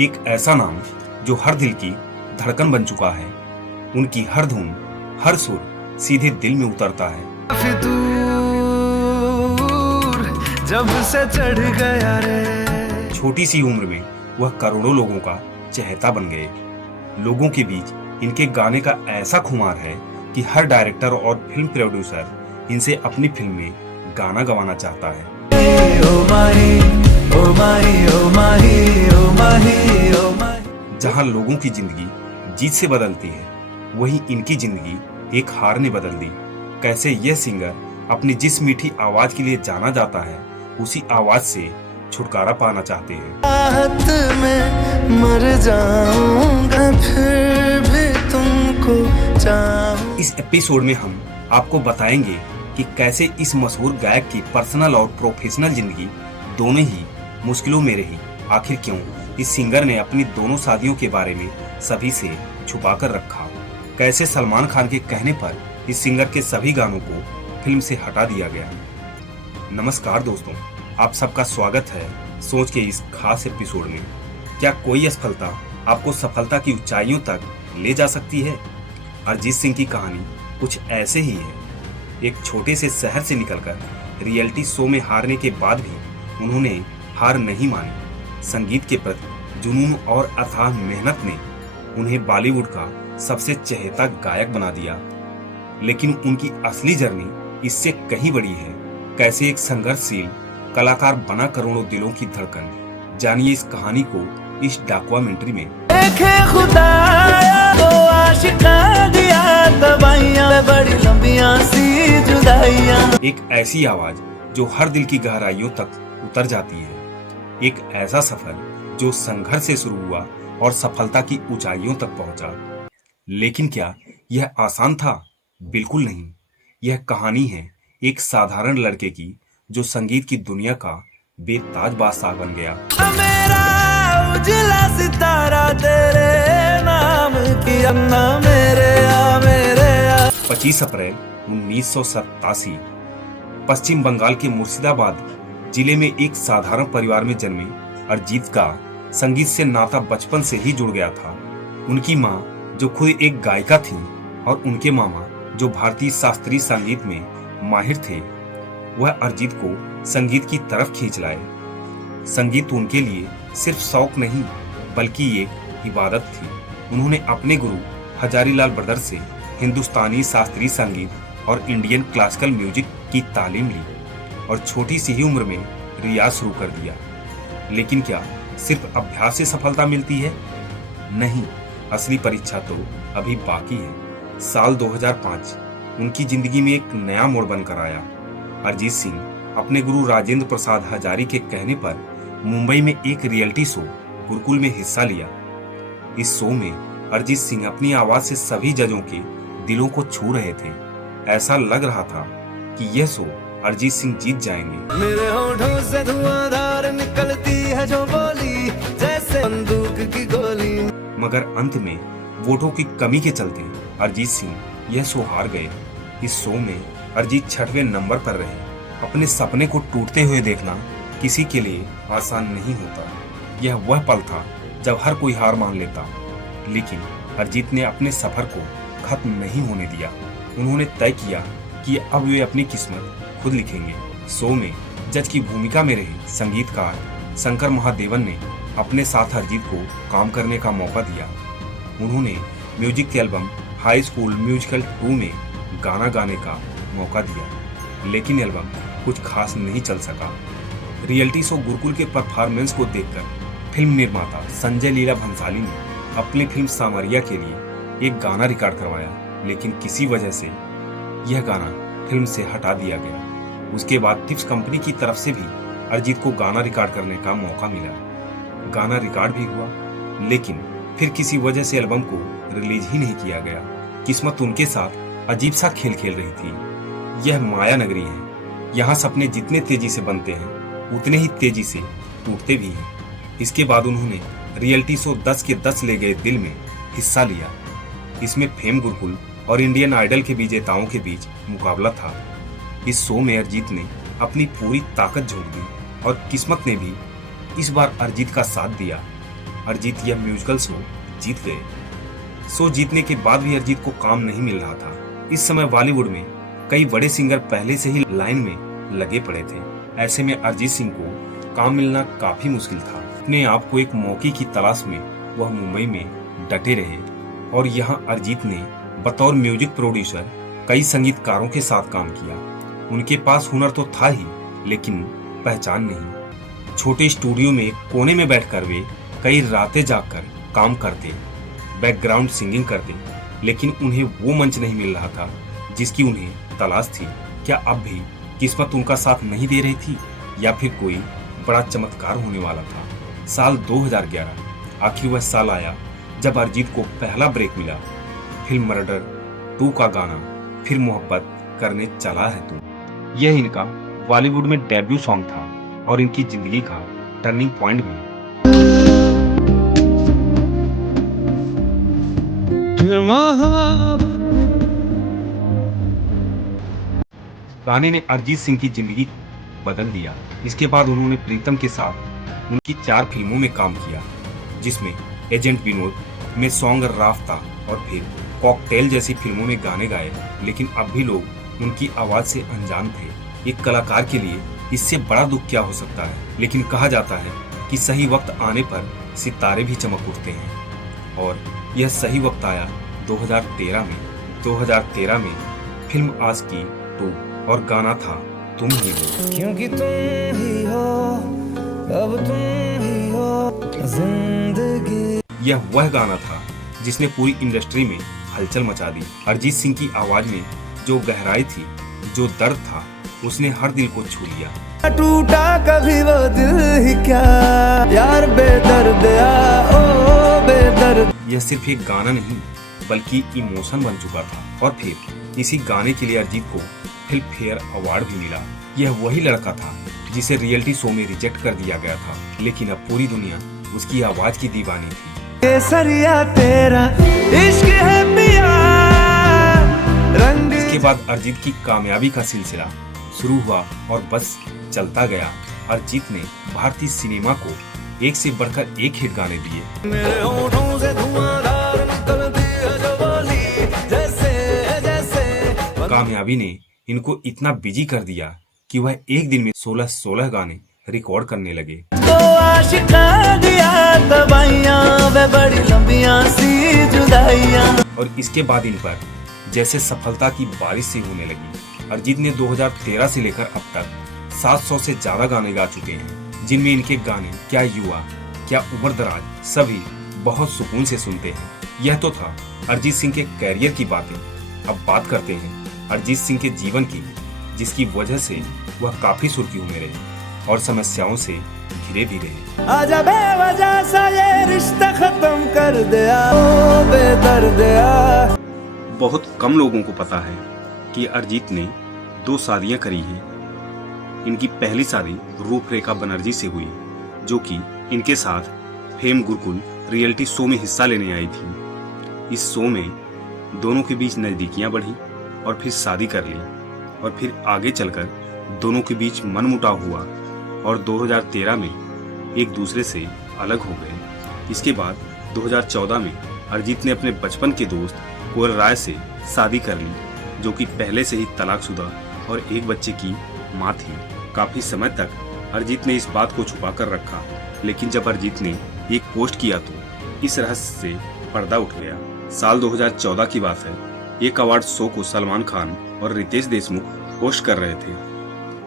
एक ऐसा नाम जो हर दिल की धड़कन बन चुका है। उनकी हर धुन, हर सुर सीधे दिल में उतरता है। जब से चढ़ गया रे। छोटी सी उम्र में वह करोड़ों लोगों का चहेता बन गए। लोगों के बीच इनके गाने का ऐसा खुमार है कि हर डायरेक्टर और फिल्म प्रोड्यूसर इनसे अपनी फिल्म में गाना गवाना चाहता है। ओ माही, ओ माही, ओ माही, ओ माही, ओ माही। जहां लोगों की जिंदगी जीत से बदलती है, वहीं इनकी जिंदगी एक हार ने बदल दी। कैसे यह सिंगर अपनी जिस मीठी आवाज के लिए जाना जाता है, उसी आवाज से छुटकारा पाना चाहते हैं। राहत में मर जाऊंगा फिर भी तुमको चाहूं। इस एपिसोड में हम आपको बताएंगे कि कैसे इस मशहूर गायक की पर्सनल और प्रोफेशनल जिंदगी दोनों ही मुश्किलों में रही। आखिर क्यों इस सिंगर ने अपनी दोनों शादियों के बारे में सभी से छुपा कर रखा। कैसे सलमान खान के कहने पर इस सिंगर के सभी गानों को फिल्म से हटा दिया गया। नमस्कार दोस्तों, आप सबका स्वागत है सोच के इस खास एपिसोड में। क्या कोई असफलता आपको सफलता की ऊंचाइयों तक ले जा सकती है? अरिजीत सिंह की कहानी कुछ ऐसे ही है। एक छोटे से शहर से निकलकर रियलिटी शो में हारने के बाद भी उन्होंने हार नहीं मानी। संगीत के प्रति जुनून और अथाह मेहनत ने उन्हें बॉलीवुड का सबसे चहेता गायक बना दिया। लेकिन उनकी असली जर्नी इससे कहीं बड़ी है। कैसे एक संघर्षशील कलाकार बना करोड़ों दिलों की धड़कन। जानिए इस कहानी को इस डॉक्यूमेंट्री में। देखे खुदाया तो आशिका दिया दवाइयां बड़ी लंबियां सी जुदाइयां। एक ऐसी आवाज जो हर दिल की गहराइयों तक उतर जाती है। एक ऐसा सफर जो संघर्ष से शुरू हुआ और सफलता की ऊंचाइयों तक पहुंचा। लेकिन क्या यह आसान था? बिल्कुल नहीं। यह कहानी है एक साधारण लड़के की जो संगीत की दुनिया का बेताज बादशाह बन गया। मेरा उजला सितारा तेरे नाम की अन्ना मेरे आ मेरे आ। 25 अप्रैल 1987 पश्चिम बंगाल के मुर्शिदाबाद जिले में एक साधारण परिवार में जन्मे अरिजीत का संगीत से नाता बचपन से ही जुड़ गया था। उनकी माँ जो खुद एक गायिका थी और उनके मामा जो भारतीय शास्त्रीय संगीत में माहिर थे, वह अरिजीत को संगीत की तरफ खींच लाए। संगीत उनके लिए सिर्फ शौक नहीं बल्कि एक इबादत थी। उन्होंने अपने गुरु हजारीलाल ब्रदर्स से हिंदुस्तानी शास्त्रीय संगीत और इंडियन क्लासिकल म्यूजिक की तालीम ली और छोटी सी ही उम्र में रियाज शुरू कर दिया। लेकिन क्या सिर्फ अभ्यास से सफलता मिलती है? नहीं, असली परीक्षा तो अभी बाकी है। साल 2005 उनकी जिंदगी में एक नया मोड़ बनकर आया। अरिजीत सिंह अपने गुरु राजेंद्र प्रसाद हजारी के कहने पर मुंबई में एक रियलिटी शो गुरुकुल में हिस्सा लिया। इस शो में अरिजीत सिंह अपनी आवाज से सभी जजों के दिलों को छू रहे थे। ऐसा लग रहा था कि यह शो अरिजीत सिंह जीत जाएंगे। मेरे होठों से धुआंधार निकलती है जो बोली जैसे बंदूक की गोली। मगर अंत में वोटों की कमी के चलते अरिजीत सिंह यह शो हार गए। इस शो में अरिजीत 6वें नंबर पर रहे। अपने सपने को टूटते हुए देखना किसी के लिए आसान नहीं होता। यह वह पल था जब हर कोई हार मान लेता। लेकिन अरिजीत ने अपने सफर को खत्म नहीं होने दिया। उन्होंने तय किया कि अब वे अपनी किस्मत खुद लिखेंगे। शो में जज की भूमिका में रहे संगीतकार शंकर महादेवन ने अपने साथ अरिजीत को काम करने का मौका दिया। उन्होंने म्यूजिक के एल्बम हाई स्कूल म्यूजिकल 2 में गाना गाने का मौका दिया। लेकिन एल्बम कुछ खास नहीं चल सका। रियलिटी शो गुरुकुल के परफॉर्मेंस को देखकर फिल्म निर्माता संजय लीला भंसाली ने अपनी फिल्म सामरिया के लिए एक गाना रिकॉर्ड करवाया। लेकिन किसी वजह से यह गाना फिल्म से हटा दिया गया। उसके बाद टिप्स कंपनी की तरफ से भी अरिजीत को गाना रिकॉर्ड करने का मौका मिला। गाना रिकॉर्ड भी हुआ, लेकिन फिर किसी वजह से एल्बम को रिलीज ही नहीं किया गया। किस्मत उनके साथ अजीब सा खेल खेल रही थी। यह माया नगरी है। यहाँ सपने जितने तेजी से बनते हैं उतने ही तेजी से टूटते भी हैं। इसके बाद उन्होंने रियलिटी शो 10 के 10 ले गए दिल में हिस्सा लिया। इसमें फेम गुरुकुल और इंडियन आइडल के विजेताओं के बीच मुकाबला था। इस शो में अरिजीत ने अपनी पूरी ताकत झोंक दी और किस्मत ने भी इस बार अरिजीत का साथ दिया। अरिजीत यह म्यूजिकल शो जीत गए। शो जीतने के बाद भी अरिजीत को काम नहीं मिल रहा था। इस समय बॉलीवुड में कई बड़े सिंगर पहले से ही लाइन में लगे पड़े थे। ऐसे में अरिजीत सिंह को काम मिलना काफी मुश्किल था। अपने आप को एक मौके की तलाश में वह मुंबई में डटे रहे और यहाँ अरिजीत ने बतौर म्यूजिक प्रोड्यूसर कई संगीतकारों के साथ काम किया। उनके पास हुनर तो था ही, लेकिन पहचान नहीं। छोटे स्टूडियो में कोने में बैठकर वे कई रातें जागकर काम करते, बैकग्राउंड सिंगिंग करते, लेकिन उन्हें वो मंच नहीं मिल रहा था जिसकी उन्हें तलाश थी। क्या अब भी किस्मत उनका साथ नहीं दे रही थी या फिर कोई बड़ा चमत्कार होने वाला था? साल 2011 आखिर वह साल आया जब अरिजीत को पहला ब्रेक मिला। फिल्म मर्डर 2 का गाना फिर मोहब्बत करने चला है तू, यह इनका बॉलीवुड में डेब्यू सॉन्ग था और इनकी जिंदगी का टर्निंग पॉइंट भी। गाने ने अरिजीत सिंह की जिंदगी बदल दिया। इसके बाद उन्होंने प्रीतम के साथ उनकी 4 फिल्मों में काम किया, जिसमें एजेंट विनोद में सॉन्ग राफ्ता और फिर कॉकटेल जैसी फिल्मों में गाने गाए। लेकिन अब भी लोग उनकी आवाज से अनजान थे। एक कलाकार के लिए इससे बड़ा दुख क्या हो सकता है, लेकिन कहा जाता है कि सही वक्त आने पर सितारे भी चमक उठते हैं और यह सही वक्त आया 2013 में। 2013 में फिल्म आशिकी 2 और गाना था तुम ही हो। क्योंकि तुम ही हो, अब तुम ही हो जिंदगी। यह वह गाना था जिसने पूरी इंडस्ट्री में हलचल मचा दी। अरिजीत सिंह की आवाज में जो गहराई थी, जो दर्द था, उसने हर दिल को छू लिया। टूटा कभी वो दिल ही क्या यार बेदर्द ओ बेदर्द। यह सिर्फ एक गाना नहीं बल्कि इमोशन बन चुका था और फिर इसी गाने के लिए अरिजीत को फिल्म फेयर अवार्ड भी मिला। यह वही लड़का था जिसे रियलिटी शो में रिजेक्ट कर दिया गया था, लेकिन अब पूरी दुनिया उसकी आवाज की दीवानी थी। केसरिया तेरा इश्क है पिया रंग। इसके बाद अरिजीत की कामयाबी का सिलसिला शुरू हुआ और बस चलता गया। अरिजीत ने भारतीय सिनेमा को एक से बढ़कर एक हिट गाने दिए। मेरे होठों से धुआंधार निकलती है जो बोली जैसे जैसे। कामयाबी ने इनको इतना बिजी कर दिया कि वह एक दिन में 16 गाने रिकॉर्ड करने लगे। तो आशिका दिया तबाइयां वे बड़ी लंबियां सी जुदाइयां। और इसके बाद इन पर जैसे सफलता की बारिश सी होने लगी। अरिजीत ने 2013 से लेकर अब तक 700 से ज्यादा गाने गा चुके हैं, जिनमें इनके गाने क्या युवा क्या उम्र दराज सभी बहुत सुकून से सुनते हैं। यह तो था अरिजीत सिंह के कैरियर की बातें। अब बात करते हैं अरिजीत सिंह के जीवन की, जिसकी वजह से वह काफी सुर्खियों में रहे और समस्याओं से घिरे भी रहे। आजा बेवजह सा ये रिश्ता खत्म कर दिया ओ बेदर्द। बहुत कम लोगों को पता है कि अरिजीत ने 2 शादियां करी हैं। इनकी पहली शादी रूपरेखा बनर्जी से हुई, जो कि इनके साथ फेम गुरुकुल रियलिटी शो में हिस्सा लेने आई थी। इस शो में दोनों के बीच नजदीकियां बढ़ी और फिर शादी कर ली और फिर आगे चलकर दोनों के बीच मनमुटाव हुआ और 2013 में एक दूसरे से अलग हो गए। इसके बाद 2014 में अरिजीत ने अपने बचपन के दोस्त कोयल राय से शादी कर ली, जो कि पहले से ही तलाकशुदा और एक बच्चे की मां थी। काफी समय तक अरिजीत ने इस बात को छुपा कर रखा, लेकिन जब अरिजीत ने एक पोस्ट किया तो इस रहस्य से पर्दा उठ गया। साल 2014 की बात है। एक अवार्ड शो को सलमान खान और रितेश देशमुख होस्ट कर रहे थे।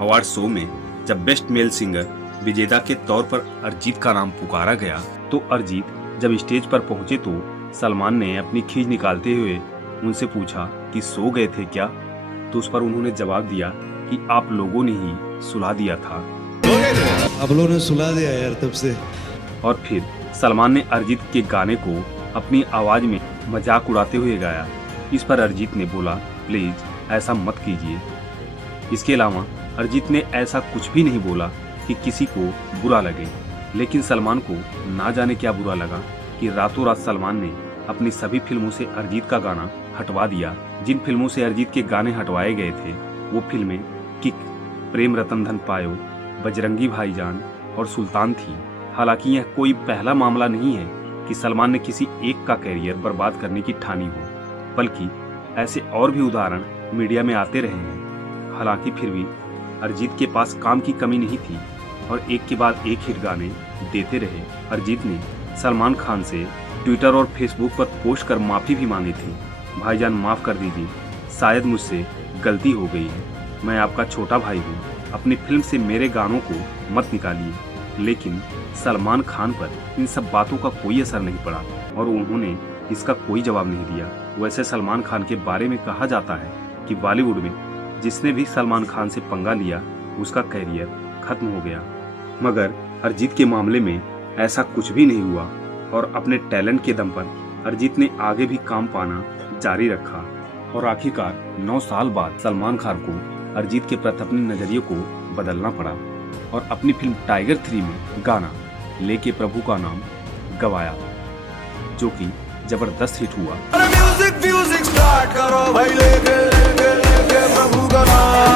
अवार्ड शो में जब बेस्ट मेल सिंगर विजेता के तौर पर अरिजीत का नाम पुकारा गया, तो अरिजीत जब स्टेज पर पहुंचे तो सलमान ने अपनी खींच निकालते हुए उनसे पूछा कि सो गए थे क्या? तो उस पर उन्होंने जवाब दिया कि आप लोगों ने ही सुला दिया था। आप लोगों ने सुला दिया यार तब से। और फिर सलमान ने अरिजीत के गाने को अपनी आवाज में मजाक उड़ाते हुए गाया। इस पर अरिजीत ने बोला, प्लीज ऐसा मत कीजिए। इसके अलावा अरिजीत ने ऐसा कुछ भी नहीं बोला कि किसी को बुरा लगे, लेकिन सलमान को ना जाने क्या बुरा लगा कि रातों रात सलमान ने अपनी सभी फिल्मों से अरिजीत का गाना हटवा दिया। जिन फिल्मों से अरिजीत के गाने हटवाए गए थे वो फिल्में किक, प्रेम रतन धन पायो, बजरंगी भाईजान और सुल्तान थी। हालांकि यह कोई पहला मामला नहीं है कि सलमान ने किसी एक का कैरियर बर्बाद करने की ठानी हो, बल्कि ऐसे और भी उदाहरण मीडिया में आते रहे हैं। हालांकि फिर भी अरिजीत के पास काम की कमी नहीं थी और एक के बाद एक हिट गाने देते रहे। अरिजीत ने सलमान खान से ट्विटर और फेसबुक पर पोस्ट कर माफ़ी भी मांगी थी। भाईजान माफ़ कर दीजिए, शायद मुझसे गलती हो गई है, मैं आपका छोटा भाई हूँ, अपनी फिल्म से मेरे गानों को मत निकालिए। लेकिन सलमान खान पर इन सब बातों का कोई असर नहीं पड़ा और उन्होंने इसका कोई जवाब नहीं दिया। वैसे सलमान खान के बारे में कहा जाता है कि बॉलीवुड में जिसने भी सलमान खान से पंगा लिया उसका कैरियर खत्म हो गया, मगर अरिजीत के मामले में ऐसा कुछ भी नहीं हुआ और अपने टैलेंट के दम पर अरिजीत ने आगे भी काम पाना जारी रखा और आखिरकार 9 साल बाद सलमान खान को अरिजीत के प्रति अपने नजरिए को बदलना पड़ा और अपनी फिल्म टाइगर 3 में गाना लेके प्रभु का नाम गवाया, जो कि जबरदस्त हिट हुआ। म्यूजिक स्टार्ट करो भाई, लेके प्रभु का नाम।